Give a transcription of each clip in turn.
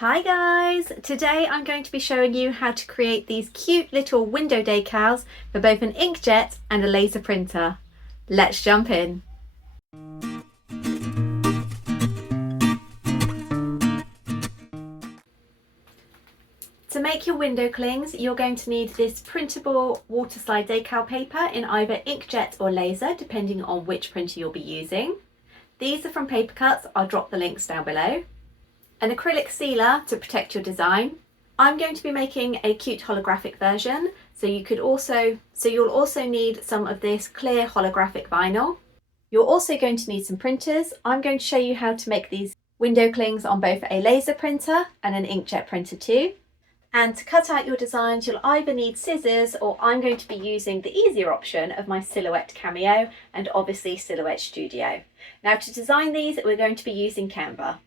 Hi guys! Today I'm going to be showing you how to create these cute little window decals for both an inkjet and a laser printer. Let's jump in. To make your window clings, you're going to need this printable Waterslide decal paper in either inkjet or laser, depending on which printer you'll be using. These are from Paper Cuts. I'll drop the links down below. An acrylic sealer to protect your design. I'm going to be making a cute holographic version, so you'll also need some of this clear holographic vinyl. You're also going to need some printers. I'm going to show you how to make these window clings on both a laser printer and an inkjet printer too. And to cut out your designs, you'll either need scissors, or I'm going to be using the easier option of my Silhouette Cameo and obviously Silhouette Studio. Now to design these, we're going to be using Canva.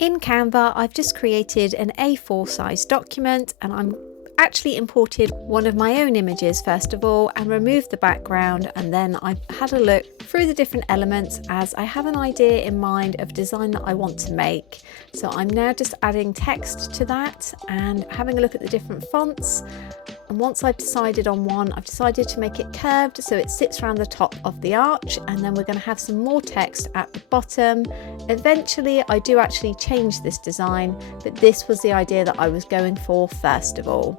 In Canva, I've just created an A4 size document, and I'm actually imported one of my own images first of all and removed the background, and then I had a look through the different elements as I have an idea in mind of design that I want to make. So I'm now just adding text to that and having a look at the different fonts. And once I've decided on one, I've decided to make it curved so it sits around the top of the arch, and then we're going to have some more text at the bottom. Eventually I do actually change this design, but this was the idea that I was going for first of all.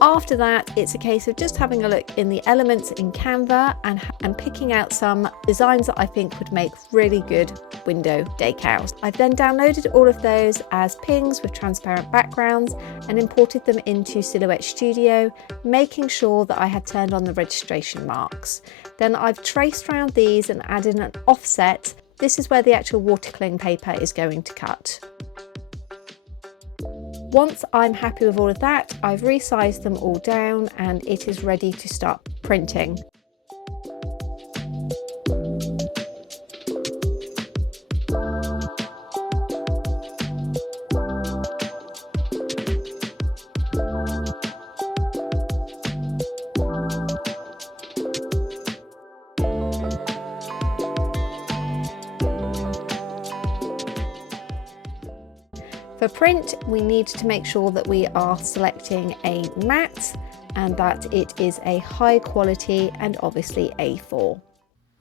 After that, it's a case of just having a look in the elements in Canva and picking out some designs that I think would make really good window decals. I've then downloaded all of those as pings with transparent backgrounds and imported them into Silhouette Studio, making sure that I had turned on the registration marks. Then I've traced around these and added an offset. This is where the actual watercling paper is going to cut. Once I'm happy with all of that, I've resized them all down and it is ready to start printing. For print, we need to make sure that we are selecting a matte and that it is a high quality and obviously A4.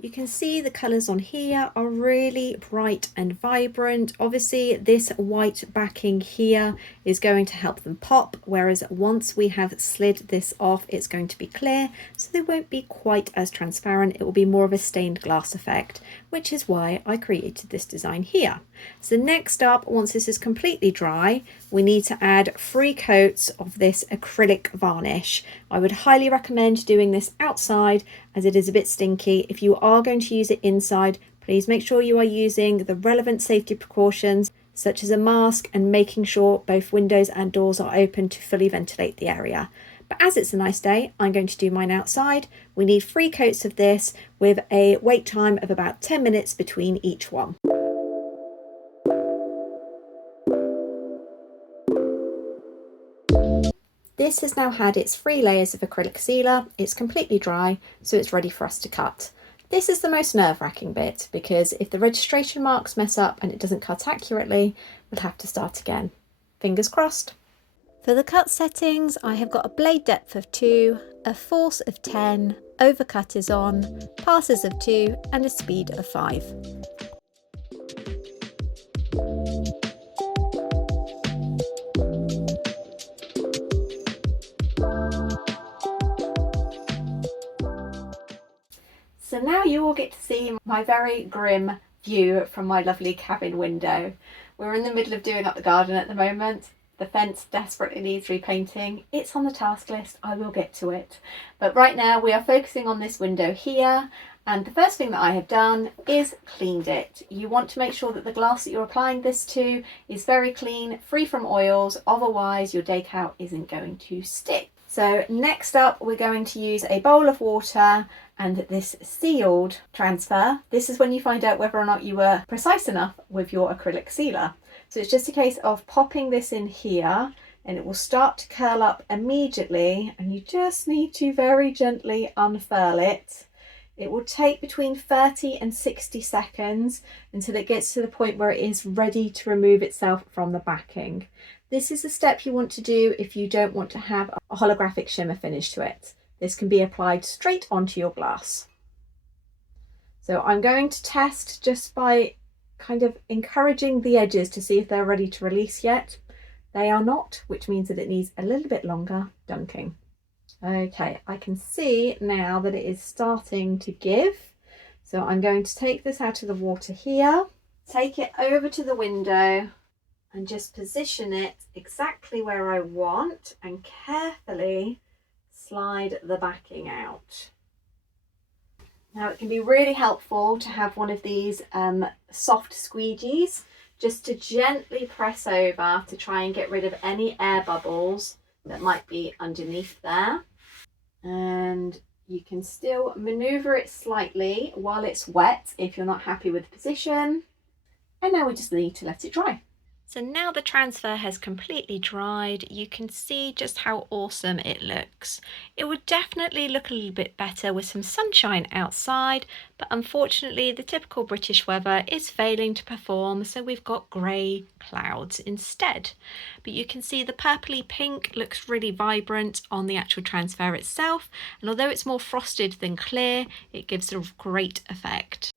You can see the colours on here are really bright and vibrant. Obviously this white backing here is going to help them pop, whereas once we have slid this off, it's going to be clear, so they won't be quite as transparent. It will be more of a stained glass effect, which is why I created this design here. So next up, once this is completely dry, we need to add 3 coats of this acrylic varnish. I would highly recommend doing this outside as it is a bit stinky. If you are going to use it inside, please make sure you are using the relevant safety precautions such as a mask and making sure both windows and doors are open to fully ventilate the area. But as it's a nice day, I'm going to do mine outside. We need 3 coats of this with a wait time of about 10 minutes between each one. This has now had its 3 layers of acrylic sealer. It's completely dry, so it's ready for us to cut. This is the most nerve-wracking bit, because if the registration marks mess up and it doesn't cut accurately, we'll have to start again. Fingers crossed. For the cut settings, I have got a blade depth of 2, a force of 10, overcut is on, passes of 2 and a speed of 5. So now you all get to see my very grim view from my lovely cabin window. We're in the middle of doing up the garden at the moment. The fence desperately needs repainting. It's on the task list, I will get to it. But right now we are focusing on this window here, and the first thing that I have done is cleaned it. You want to make sure that the glass that you're applying this to is very clean, free from oils, otherwise your decal isn't going to stick. So next up, we're going to use a bowl of water and this sealed transfer. This is when you find out whether or not you were precise enough with your acrylic sealer. So it's just a case of popping this in here and it will start to curl up immediately, and you just need to very gently unfurl it. It will take between 30 and 60 seconds until it gets to the point where it is ready to remove itself from the backing. This is a step you want to do if you don't want to have a holographic shimmer finish to it. This can be applied straight onto your glass. So I'm going to test just by kind of encouraging the edges to see if they're ready to release yet. They are not, which means that it needs a little bit longer dunking. Okay, I can see now that it is starting to give. So I'm going to take this out of the water here, take it over to the window and just position it exactly where I want and carefully slide the backing out. Now it can be really helpful to have one of these soft squeegees just to gently press over to try and get rid of any air bubbles that might be underneath there. And you can still maneuver it slightly while it's wet if you're not happy with the position. And now we just need to let it dry. So now the transfer has completely dried, you can see just how awesome it looks. It would definitely look a little bit better with some sunshine outside, but unfortunately the typical British weather is failing to perform, so we've got grey clouds instead. But you can see the purpley pink looks really vibrant on the actual transfer itself, and although it's more frosted than clear, it gives a great effect.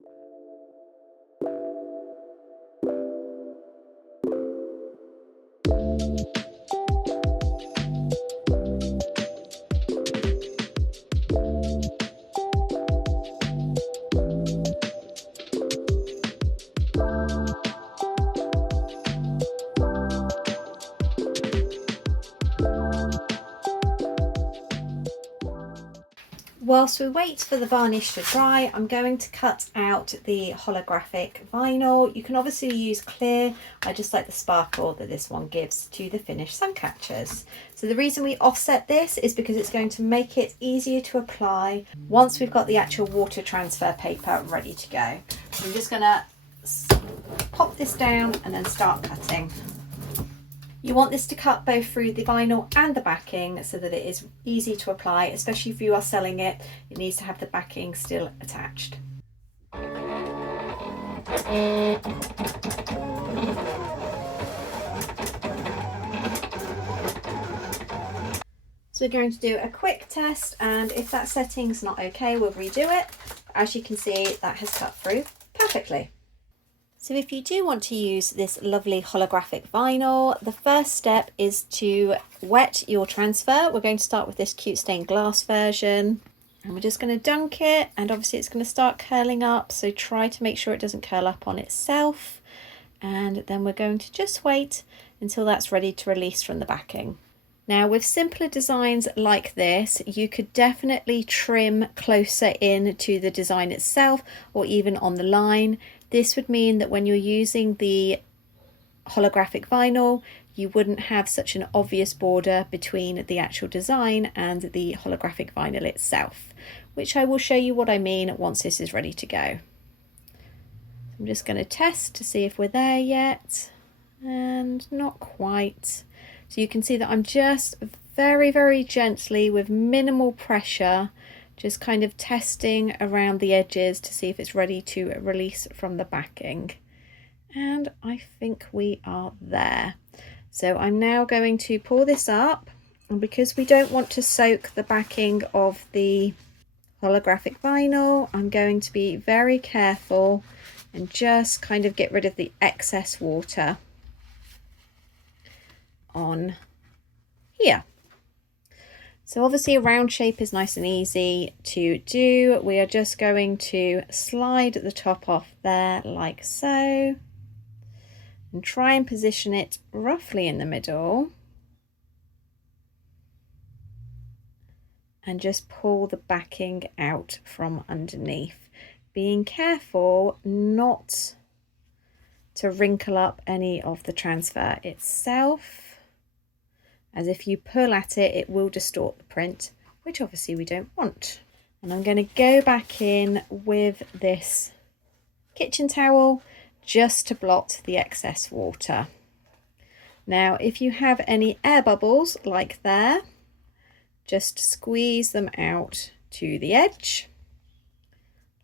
Whilst we wait for the varnish to dry, I'm going to cut out the holographic vinyl. You can obviously use clear. I just like the sparkle that this one gives to the finished sun catchers. So the reason we offset this is because it's going to make it easier to apply once we've got the actual water transfer paper ready to go. So I'm just going to pop this down and then start cutting. You want this to cut both through the vinyl and the backing so that it is easy to apply, especially if you are selling it. It needs to have the backing still attached. So we're going to do a quick test, and if that setting's not okay, we'll redo it. As you can see, that has cut through perfectly. So if you do want to use this lovely holographic vinyl, the first step is to wet your transfer. We're going to start with this cute stained glass version, and we're just going to dunk it, and obviously it's going to start curling up, so try to make sure it doesn't curl up on itself. And then we're going to just wait until that's ready to release from the backing. Now with simpler designs like this, you could definitely trim closer in to the design itself or even on the line. This would mean that when you're using the holographic vinyl, you wouldn't have such an obvious border between the actual design and the holographic vinyl itself, which I will show you what I mean once this is ready to go. I'm just going to test to see if we're there yet, and not quite. So you can see that I'm just very gently with minimal pressure, just kind of testing around the edges to see if it's ready to release from the backing. And I think we are there. So I'm now going to pour this up, and because we don't want to soak the backing of the holographic vinyl, I'm going to be very careful and just kind of get rid of the excess water on here. So obviously a round shape is nice and easy to do. We are just going to slide the top off there like so, and try and position it roughly in the middle, and just pull the backing out from underneath, being careful not to wrinkle up any of the transfer itself, as if you pull at it, it will distort the print, which obviously we don't want. And I'm going to go back in with this kitchen towel just to blot the excess water. Now, if you have any air bubbles like there, just squeeze them out to the edge,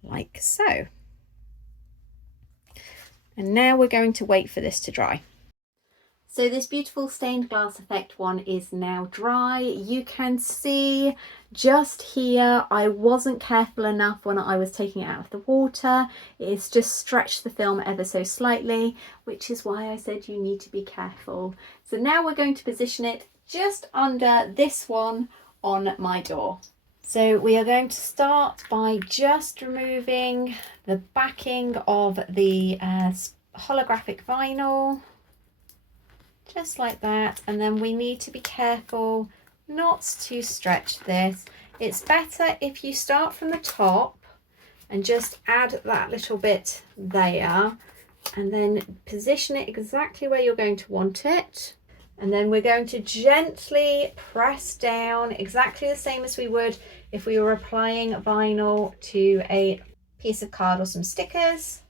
like so. And now we're going to wait for this to dry. So this beautiful stained glass effect one is now dry. You can see just here, I wasn't careful enough when I was taking it out of the water. It's just stretched the film ever so slightly, which is why I said you need to be careful. So now we're going to position it just under this one on my door. So we are going to start by just removing the backing of the holographic vinyl. Just like that, and then we need to be careful not to stretch this. It's better if you start from the top and just add that little bit there, and then position it exactly where you're going to want it. And then we're going to gently press down exactly the same as we would if we were applying vinyl to a piece of card or some stickers.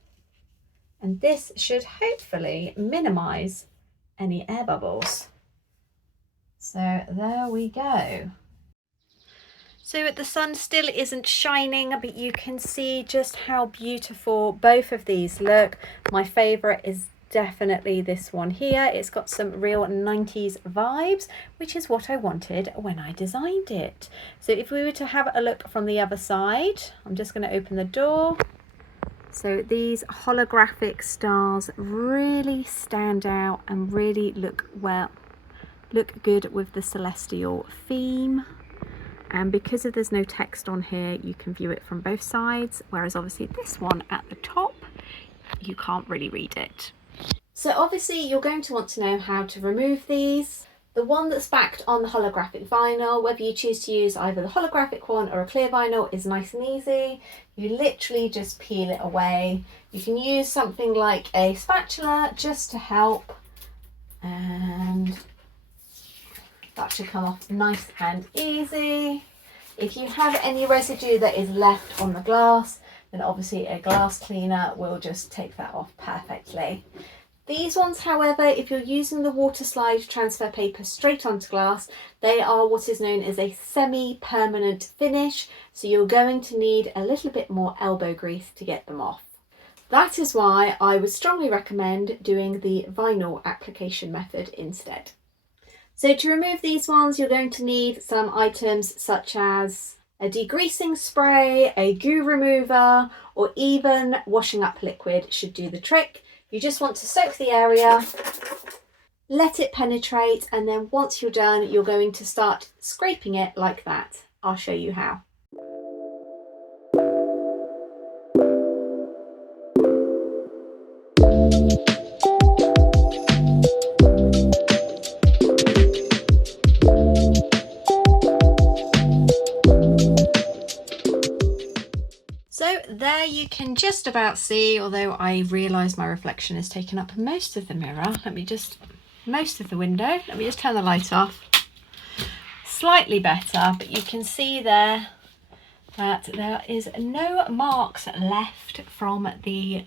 And this should hopefully minimize any air bubbles. So there we go. So the sun still isn't shining, but you can see just how beautiful both of these look. My favorite is definitely this one here. It's got some real 90s vibes, which is what I wanted when I designed it. So if we were to have a look from the other side, I'm just going to open the door. So these holographic stars really stand out and really look good with the celestial theme. And because there's no text on here, you can view it from both sides, whereas obviously this one at the top, you can't really read it. So obviously you're going to want to know how to remove these. The one that's backed on the holographic vinyl, whether you choose to use either the holographic one or a clear vinyl, is nice and easy. You literally just peel it away. You can use something like a spatula just to help, and that should come off nice and easy. If you have any residue that is left on the glass, then obviously a glass cleaner will just take that off perfectly. These ones, however, if you're using the Waterslide transfer paper straight onto glass, they are what is known as a semi-permanent finish, so you're going to need a little bit more elbow grease to get them off. That is why I would strongly recommend doing the vinyl application method instead. So to remove these ones, you're going to need some items such as a degreasing spray, a goo remover, or even washing up liquid should do the trick. You just want to soak the area, let it penetrate, and then once you're done, you're going to start scraping it like that. I'll show you how. So there you can just about see, although I realise my reflection has taken up most of the mirror. Most of the window. Let me just turn the light off. Slightly better, but you can see there that there is no marks left from the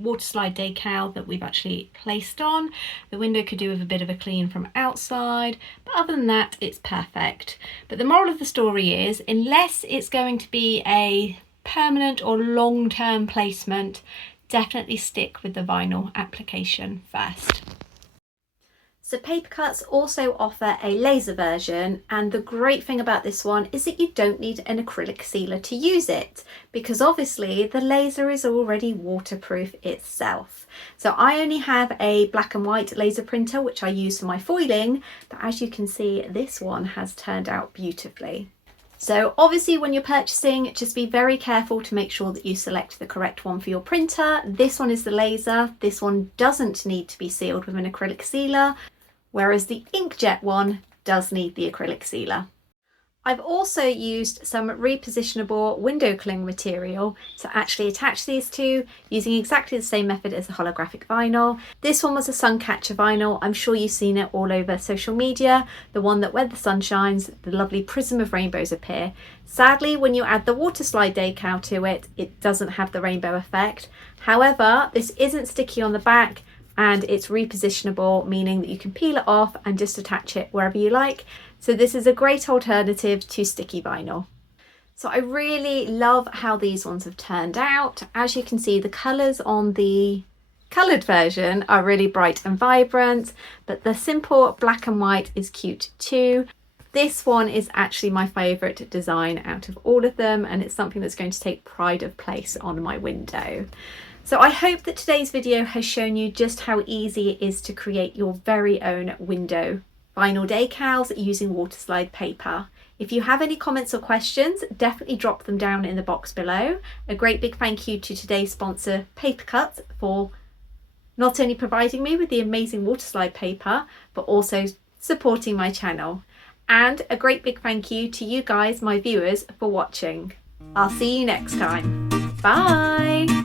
Waterslide decal that we've actually placed on. The window could do with a bit of a clean from outside, but other than that, it's perfect. But the moral of the story is, unless it's going to be a permanent or long-term placement, definitely stick with the vinyl application first. So paper cuts also offer a laser version, and the great thing about this one is that you don't need an acrylic sealer to use it, because obviously the laser is already waterproof itself. So I only have a black and white laser printer which I use for my foiling, but as you can see, this one has turned out beautifully. So obviously when you're purchasing, just be very careful to make sure that you select the correct one for your printer. This one is the laser. This one doesn't need to be sealed with an acrylic sealer, whereas the Inkjet one does need the acrylic sealer. I've also used some repositionable window cling material to actually attach these two using exactly the same method as the holographic vinyl. This one was a sun catcher vinyl. I'm sure you've seen it all over social media. The one that when the sun shines, the lovely prism of rainbows appear. Sadly, when you add the Waterslide decal to it, it doesn't have the rainbow effect. However, this isn't sticky on the back and it's repositionable, meaning that you can peel it off and just attach it wherever you like. So this is a great alternative to sticky vinyl. So I really love how these ones have turned out. As you can see, the colours on the coloured version are really bright and vibrant, but the simple black and white is cute too. This one is actually my favourite design out of all of them, and it's something that's going to take pride of place on my window. So I hope that today's video has shown you just how easy it is to create your very own window vinyl decals using Waterslide paper. If you have any comments or questions, definitely drop them down in the box below. A great big thank you to today's sponsor, Paper Cut, for not only providing me with the amazing Waterslide paper, but also supporting my channel. And a great big thank you to you guys, my viewers, for watching. I'll see you next time. Bye!